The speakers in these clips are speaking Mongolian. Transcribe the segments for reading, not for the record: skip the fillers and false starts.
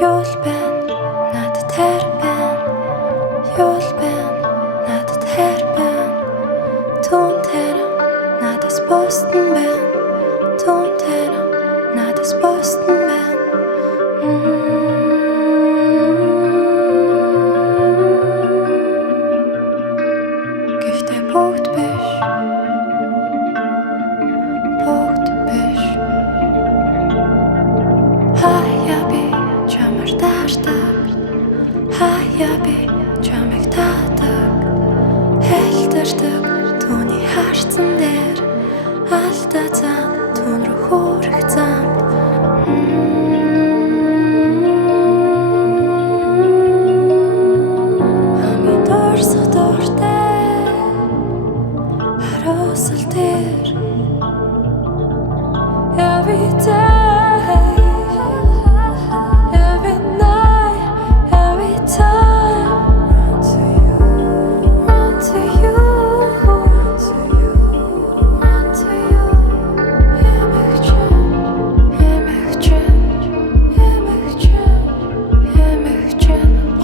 Юул байна, надад хайр байна. Юул байна, надад хайр байна. Түн тэрэ надаас бусдын байна. Түн тэрэ надаас бусдын байна. Гэхдээ бүгд биш. Бүгд биш. Хаяа би чамаар таардаг. Хаяа би чамайг таадаг. Хэлтэрдэг түүний харцан дээр алдаа зам түн рүү хүрэх замд. Хамгийн дурсах дуртай харуусал дээр every day, every night, every time. Run to you, run to you, run to you, run to you.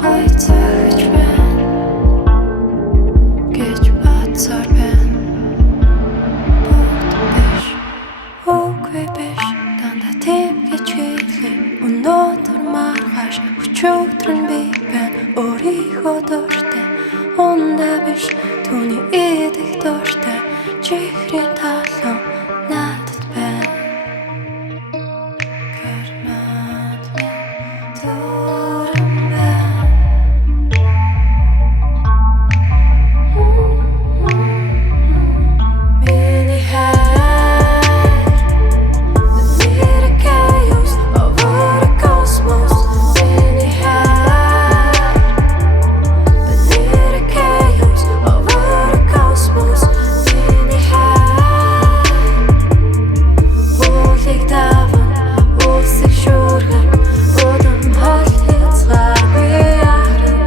Гойтогч байна гэж бодсоор байна. Бүгд биш, үгүй биш. Дандаа тийм гэж хэлээ. Өнөөдөр маргааш өчигдөр нь би байна. Өөрийгөө дуртай, ундаа биш. Түүний идэх дуртай. Чихрийн талан надад байна. Гэрмэд минь дуран байна. Миний хайр Little chaos over the cosmos. Миний хайр Little chaos over the cosmos. Миний хайр Уулыг даван улсыг шүүргэн. Удам хол хязгааргүй ахран.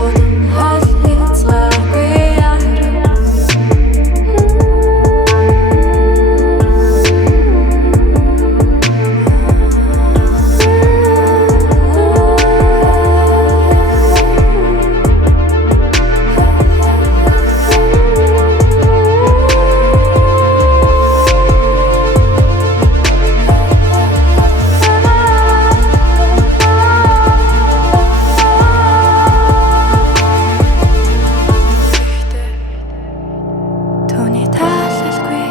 Удам хол хязгааргүй ахран. Түүний таалалгүй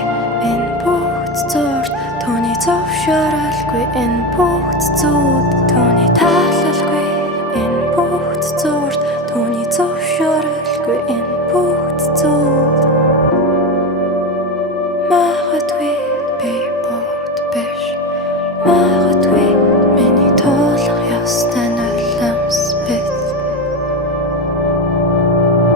энэ бүгд зурд. Түүний зөвшөөрөлгүй энэ бүгд зүуд. Түүний